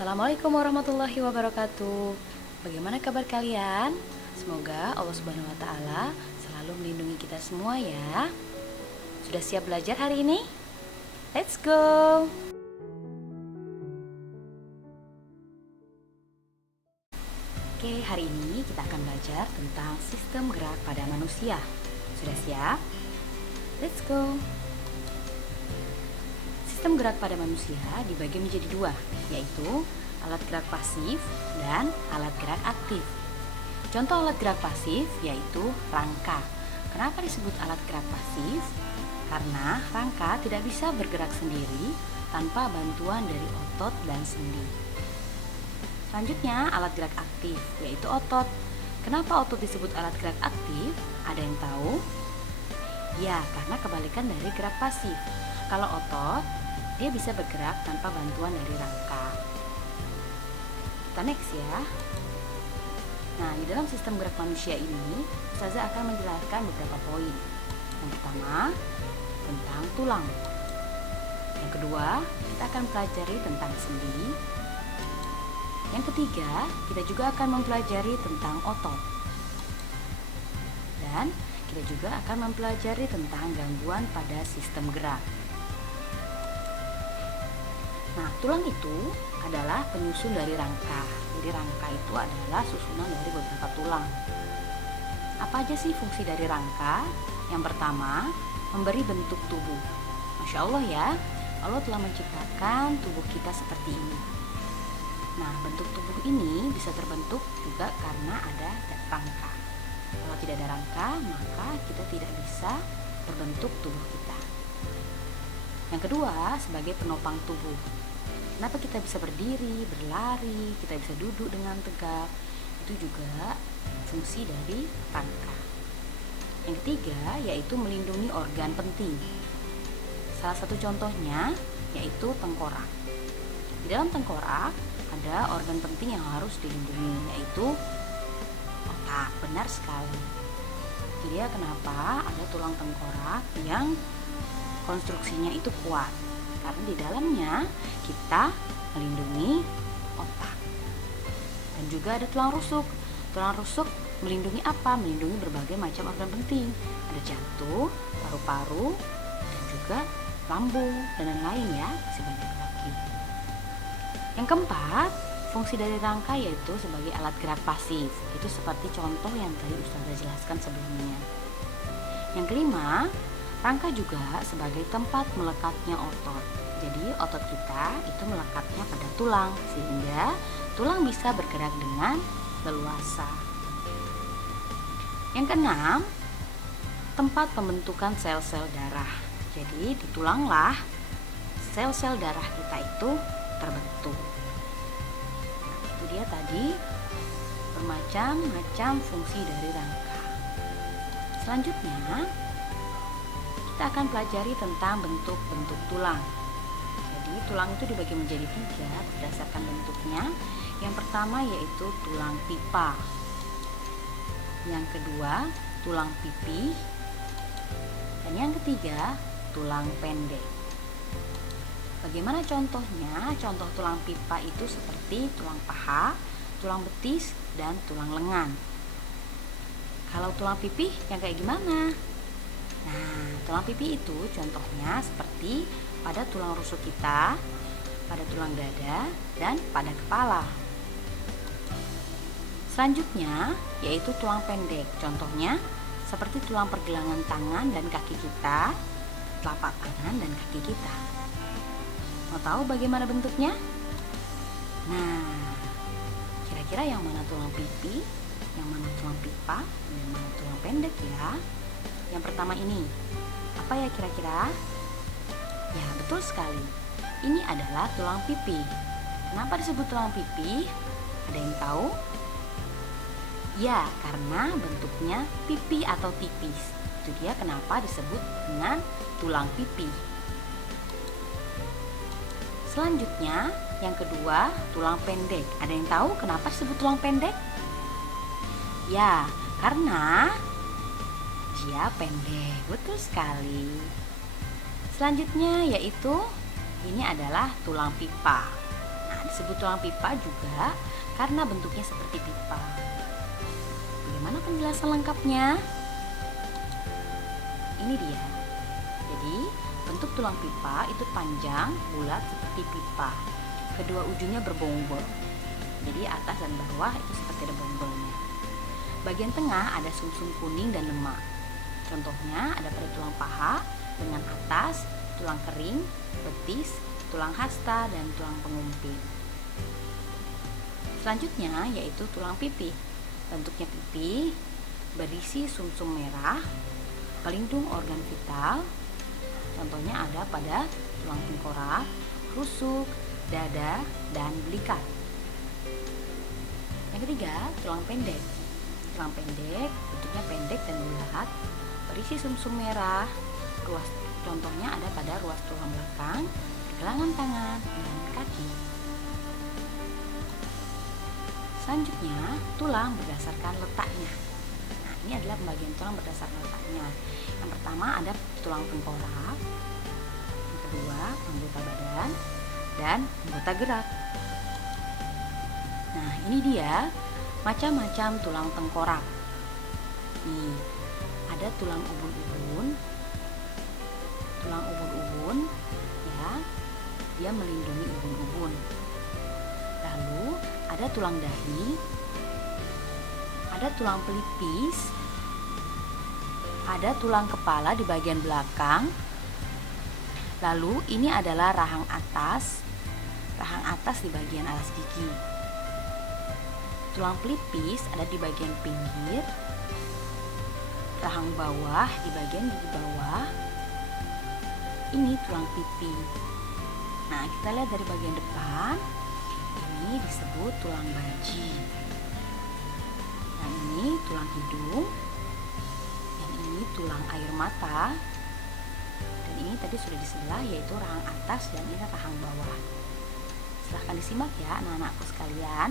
Assalamualaikum warahmatullahi wabarakatuh. Bagaimana kabar kalian? Semoga Allah Subhanahu wa taala selalu melindungi kita semua ya. Sudah siap belajar hari ini? Let's go. Oke, hari ini kita akan belajar tentang sistem gerak pada manusia. Sudah siap? Let's go. Sistem gerak pada manusia dibagi menjadi dua, yaitu alat gerak pasif dan alat gerak aktif. Contoh alat gerak pasif yaitu rangka. Kenapa disebut alat gerak pasif? Karena rangka tidak bisa bergerak sendiri tanpa bantuan dari otot dan sendi. Selanjutnya alat gerak aktif yaitu otot. Kenapa otot disebut alat gerak aktif? Ada yang tahu? Ya, karena kebalikan dari gerak pasif. Kalau otot, dia bisa bergerak tanpa bantuan dari rangka. Kita next ya. Nah, di dalam sistem gerak manusia ini, Ustazah akan menjelaskan beberapa poin. Yang pertama, tentang tulang. Yang kedua, kita akan pelajari tentang sendi. Yang ketiga, kita juga akan mempelajari tentang otot. Dan kita juga akan mempelajari tentang gangguan pada sistem gerak. Nah, tulang itu adalah penyusun dari rangka. Jadi rangka itu adalah susunan dari beberapa tulang. Apa aja sih fungsi dari rangka? Yang pertama, memberi bentuk tubuh. Masya Allah ya, Allah telah menciptakan tubuh kita seperti ini. Nah, bentuk tubuh ini bisa terbentuk juga karena ada rangka. Kalau tidak ada rangka, maka kita tidak bisa berbentuk tubuh kita. Yang kedua, sebagai penopang tubuh. Kenapa kita bisa berdiri, berlari, kita bisa duduk dengan tegak? Itu juga fungsi dari rangka. Yang ketiga, yaitu melindungi organ penting. Salah satu contohnya yaitu tengkorak. Di dalam tengkorak ada organ penting yang harus dilindungi, yaitu otak. Benar sekali. Jadi ya, kenapa ada tulang tengkorak yang konstruksinya itu kuat? Karena di dalamnya kita melindungi otak. Dan juga ada tulang rusuk. Tulang rusuk melindungi apa? Melindungi berbagai macam organ penting. Ada jantung, paru-paru, dan juga lambung, dan lain-lain ya, masih banyak lagi. Yang keempat, fungsi dari rangka yaitu sebagai alat gerak pasif. Itu seperti contoh yang tadi Ustazah jelaskan sebelumnya. Yang kelima, rangka juga sebagai tempat melekatnya otot. Jadi otot kita itu melekatnya pada tulang, sehingga tulang bisa bergerak dengan leluasa. Yang keenam, tempat pembentukan sel-sel darah. Jadi di tulanglah sel-sel darah kita itu terbentuk. Nah, itu dia tadi bermacam-macam fungsi dari rangka. Selanjutnya, kita akan pelajari tentang bentuk-bentuk tulang. Jadi tulang itu dibagi menjadi 3 berdasarkan bentuknya. Yang pertama yaitu tulang pipa. Yang kedua tulang pipi. Dan yang ketiga tulang pendek. Bagaimana contohnya? Contoh tulang pipa itu seperti tulang paha, tulang betis, dan tulang lengan. Kalau tulang pipi yang kayak gimana? Nah, tulang pipi itu contohnya seperti pada tulang rusuk kita, pada tulang dada, dan pada kepala. Selanjutnya yaitu tulang pendek. Contohnya seperti tulang pergelangan tangan dan kaki kita, telapak tangan dan kaki kita. Mau tahu bagaimana bentuknya? Nah, kira-kira yang mana tulang pipi, yang mana tulang pipa, dan yang mana tulang pendek ya? Yang pertama ini, apa ya kira-kira? Ya, betul sekali. Ini adalah tulang pipi. Kenapa disebut tulang pipi? Ada yang tahu? Ya, karena bentuknya pipi atau tipis. Itu dia kenapa disebut dengan tulang pipi. Selanjutnya, yang kedua, tulang pendek. Ada yang tahu kenapa disebut tulang pendek? Ya, karena dia pendek. Betul sekali. Selanjutnya yaitu ini adalah tulang pipa. Nah, disebut tulang pipa juga karena bentuknya seperti pipa. Bagaimana penjelasan lengkapnya? Ini dia. Jadi, bentuk tulang pipa itu panjang, bulat seperti pipa. Kedua ujungnya berbonggol. Jadi atas dan bawah itu seperti ada bonggolnya. Bagian tengah ada sumsum kuning dan lemak. Contohnya ada pada tulang paha dengan atas, tulang kering, betis, tulang hasta, dan tulang pengumpi. Selanjutnya yaitu tulang pipi. Bentuknya pipi, berisi sumsum merah, pelindung organ vital. Contohnya ada pada tulang tengkorak, rusuk, dada, dan belikat. Yang ketiga, tulang pendek. Tulang pendek bentuknya pendek dan bulat, berisi sumsum merah. Contohnya ada pada ruas tulang belakang, pergelangan tangan, dan kaki. Selanjutnya, tulang berdasarkan letaknya. Nah, ini adalah pembagian tulang berdasarkan letaknya. Yang pertama ada tulang tengkorak, yang kedua anggota badan, dan anggota gerak. Nah, ini dia macam-macam tulang tengkorak. Nih, ada tulang ubun-ubun. Tulang ubun-ubun ya, dia melindungi ubun-ubun. Lalu ada tulang dahi, ada tulang pelipis, ada tulang kepala di bagian belakang. Lalu ini adalah rahang atas di bagian alas gigi. Tulang pelipis ada di bagian pinggir, rahang bawah di bagian gigi bawah. Ini tulang pipi. Nah, kita lihat dari bagian depan. Ini disebut tulang baji. Nah, ini tulang hidung. Yang ini tulang air mata. Dan ini tadi sudah disebelah, yaitu rahang atas, dan ini rahang bawah. Silahkan disimak ya anak-anakku sekalian.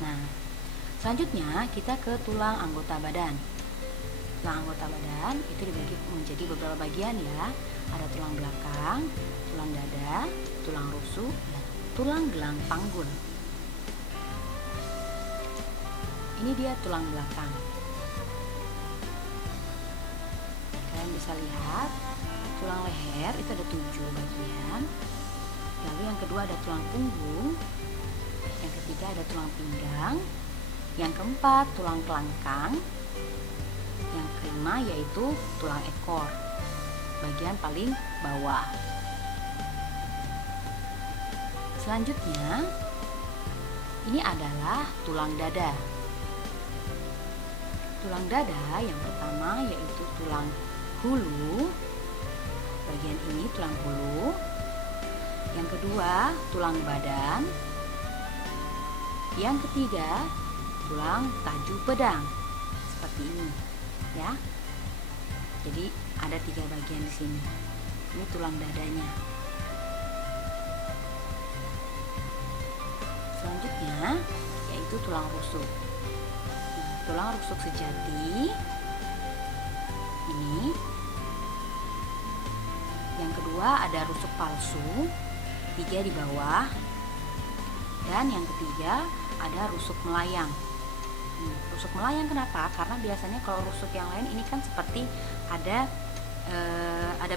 Nah, selanjutnya kita ke tulang anggota badan. Tulang anggota badan itu dibagi menjadi beberapa bagian ya. Ada tulang belakang, tulang dada, tulang rusuk, dan tulang gelang panggul. Ini dia tulang belakang. Kalian bisa lihat tulang leher itu ada 7 bagian. Lalu yang kedua ada tulang punggung. Yang ketiga ada tulang pinggang. Yang keempat tulang kelangkang. Yang kelima yaitu tulang ekor, bagian paling bawah. Selanjutnya ini adalah tulang dada. Tulang dada yang pertama yaitu tulang hulu. Bagian ini tulang hulu. Yang kedua tulang badan. Yang ketiga tulang taju pedang, seperti ini ya. Jadi ada 3 bagian di sini. Ini tulang dadanya. Selanjutnya yaitu tulang rusuk. Nah, tulang rusuk sejati ini. Yang kedua ada rusuk palsu, 3 di bawah. Dan yang ketiga ada rusuk melayang. Rusuk melayang kenapa? Karena biasanya kalau rusuk yang lain ini kan seperti ada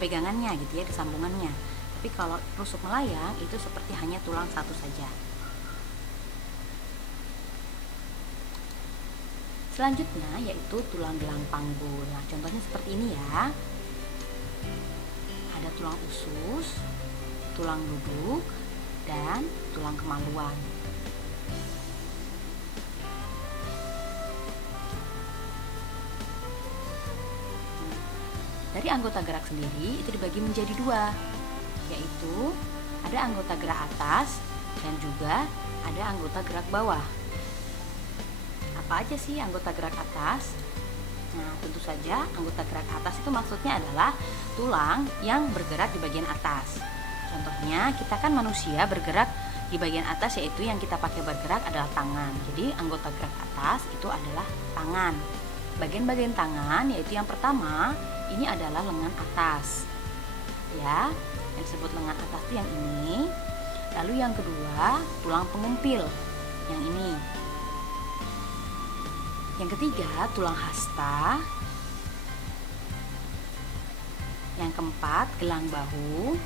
pegangannya gitu ya, di sambungannya. Tapi kalau rusuk melayang itu seperti hanya tulang satu saja. Selanjutnya yaitu tulang gelang panggul. Nah, contohnya seperti ini ya. Ada tulang usus, tulang duduk, dan tulang kemaluan. Dari anggota gerak sendiri itu dibagi menjadi 2, yaitu ada anggota gerak atas dan juga ada anggota gerak bawah. Apa aja sih anggota gerak atas? Nah, tentu saja anggota gerak atas itu maksudnya adalah tulang yang bergerak di bagian atas. Contohnya, kita kan manusia bergerak di bagian atas, yaitu yang kita pakai bergerak adalah tangan. Jadi anggota gerak atas itu adalah tangan. Bagian-bagian tangan yaitu yang pertama ini adalah lengan atas. ya, yang disebut lengan atas itu yang ini. Lalu yang kedua tulang pengumpil yang ini. Yang ketiga tulang hasta. Yang keempat gelang bahu.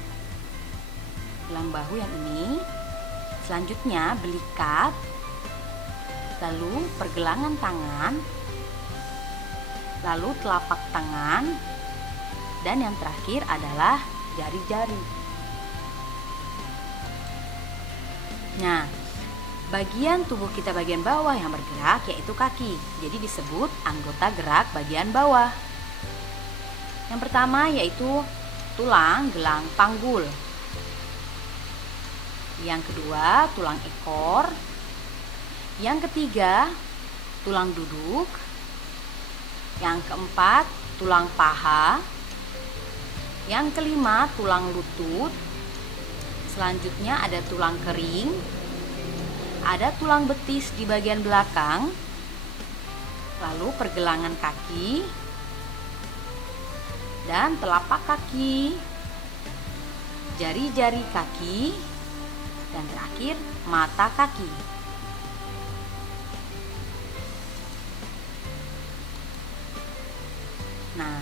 Gelang bahu yang ini. Selanjutnya belikat. Lalu pergelangan tangan. Lalu telapak tangan. Dan yang terakhir adalah jari-jari. Nah, bagian tubuh kita bagian bawah yang bergerak yaitu kaki. Jadi disebut anggota gerak bagian bawah. Yang pertama yaitu tulang gelang panggul. Yang kedua tulang ekor. Yang ketiga tulang duduk. Yang keempat tulang paha. Yang kelima tulang lutut. Selanjutnya ada tulang kering. Ada tulang betis di bagian belakang. Lalu pergelangan kaki. Dan telapak kaki, jari-jari kaki, dan terakhir mata kaki. Nah,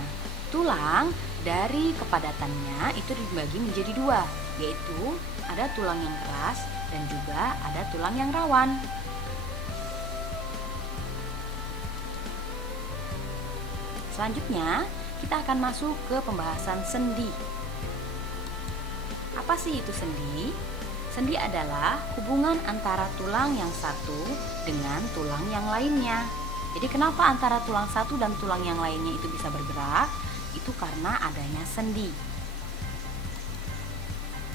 tulang dari kepadatannya itu dibagi menjadi dua, yaitu ada tulang yang keras dan juga ada tulang yang rawan. Selanjutnya, kita akan masuk ke pembahasan sendi. Apa sih itu sendi? Sendi adalah hubungan antara tulang yang satu dengan tulang yang lainnya. Jadi kenapa antara tulang satu dan tulang yang lainnya itu bisa bergerak? Itu karena adanya sendi.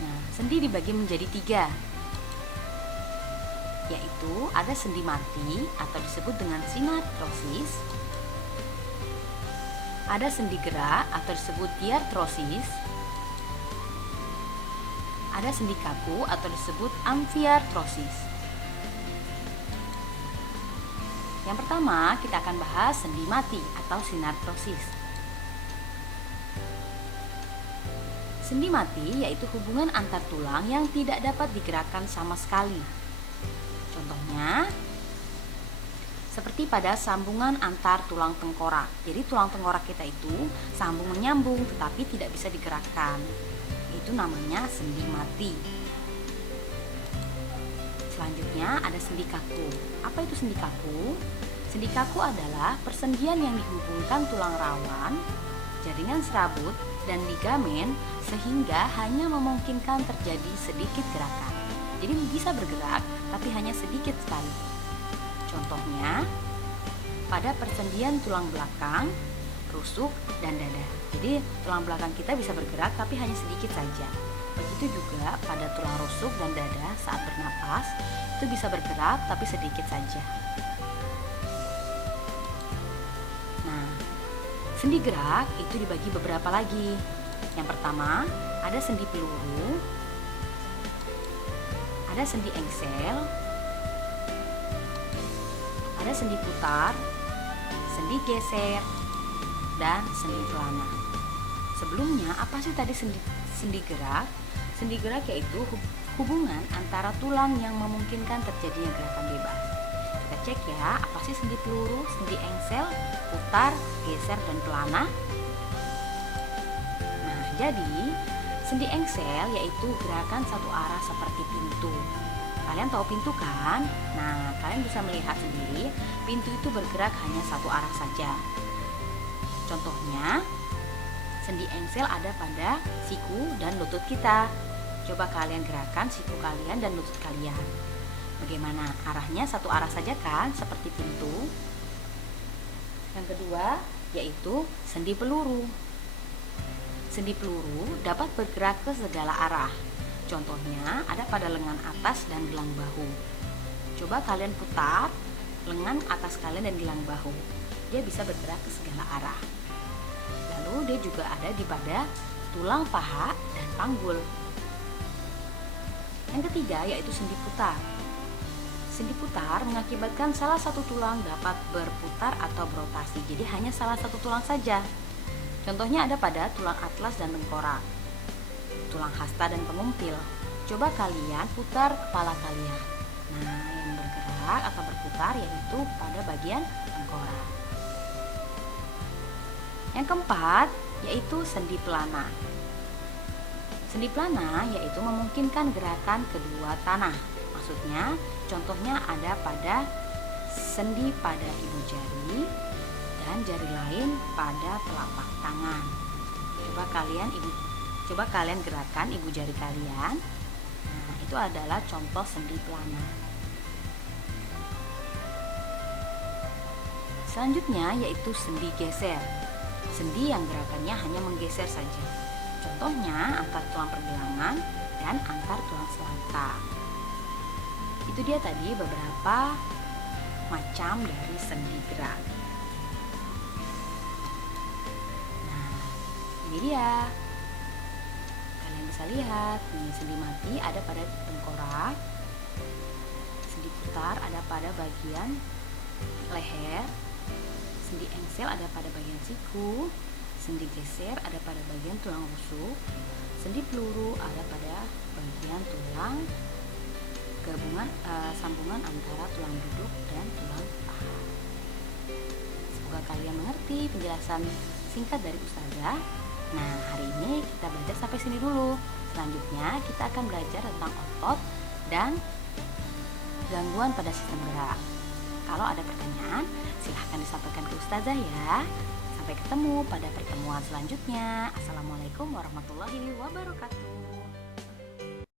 Nah, sendi dibagi menjadi tiga, yaitu ada sendi mati atau disebut dengan sinartrosis. Ada sendi gerak atau disebut diartrosis. Ada sendi kaku atau disebut amfiartrosis. Yang pertama, kita akan bahas sendi mati atau sinartrosis. Sendi mati yaitu hubungan antar tulang yang tidak dapat digerakkan sama sekali. Contohnya, seperti pada sambungan antar tulang tengkorak. Jadi tulang tengkorak kita itu sambung menyambung tetapi tidak bisa digerakkan. Itu namanya sendi mati. Selanjutnya ada sendi kaku. Apa itu sendi kaku? Sendi kaku adalah persendian yang dihubungkan tulang rawan, jaringan serabut, dan ligamen sehingga hanya memungkinkan terjadi sedikit gerakan. Jadi bisa bergerak tapi hanya sedikit sekali. Contohnya pada persendian tulang belakang, rusuk, dan dada. Jadi tulang belakang kita bisa bergerak tapi hanya sedikit saja. Begitu juga pada tulang rusuk dan dada saat bernapas itu bisa bergerak tapi sedikit saja. Nah, sendi gerak itu dibagi beberapa lagi. Yang pertama ada sendi peluru, ada sendi engsel, ada sendi putar, sendi geser, dan sendi pelana. Sebelumnya, apa sih tadi sendi gerak? Sendi gerak yaitu hubungan antara tulang yang memungkinkan terjadinya gerakan bebas. Kita cek ya, apa sih sendi peluru, sendi engsel, putar, geser, dan pelana? Nah, jadi sendi engsel yaitu gerakan satu arah seperti pintu. Kalian tahu pintu kan? Nah, kalian bisa melihat sendiri, pintu itu bergerak hanya satu arah saja. Contohnya, sendi engsel ada pada siku dan lutut kita. Coba kalian gerakan siku kalian dan lutut kalian. Bagaimana? Arahnya satu arah saja kan, seperti pintu. Yang kedua, yaitu sendi peluru. Sendi peluru dapat bergerak ke segala arah. Contohnya ada pada lengan atas dan gelang bahu. Coba kalian putar lengan atas kalian dan gelang bahu. Dia bisa bergerak ke segala arah. Lalu dia juga ada di pada tulang paha dan panggul. Yang ketiga yaitu sendi putar. Sendi putar mengakibatkan salah satu tulang dapat berputar atau berotasi. Jadi hanya salah satu tulang saja. Contohnya ada pada tulang atlas dan tengkorak. tulang hasta dan pengumpil. Coba kalian putar kepala kalian. Nah, yang bergerak atau berputar yaitu pada bagian tengkorak. Yang keempat yaitu sendi pelana. Sendi pelana yaitu memungkinkan gerakan kedua tanah. Maksudnya, contohnya ada pada sendi pada ibu jari dan jari lain pada telapak tangan. Coba kalian gerakkan ibu jari kalian. Nah, itu adalah contoh sendi pelana. Selanjutnya yaitu sendi geser. Sendi yang gerakannya hanya menggeser saja. Contohnya antar tulang pergelangan dan antar tulang selangkah. Itu dia tadi beberapa macam dari sendi gerak. Nah, ini dia. Kalian bisa lihat, nih sendi mati ada pada tengkorak. Sendi putar ada pada bagian leher. Sendi engsel ada pada bagian siku. Sendi geser ada pada bagian tulang rusuk. Sendi peluru ada pada bagian tulang sambungan antara tulang duduk dan tulang paha. Semoga kalian mengerti penjelasan singkat dari Ustazah. Nah, hari ini kita belajar sampai sini dulu. Selanjutnya kita akan belajar tentang otot dan gangguan pada sistem gerak. Kalau ada pertanyaan, silahkan disampaikan ke Ustazah ya. Sampai ketemu pada pertemuan selanjutnya. Assalamualaikum warahmatullahi wabarakatuh.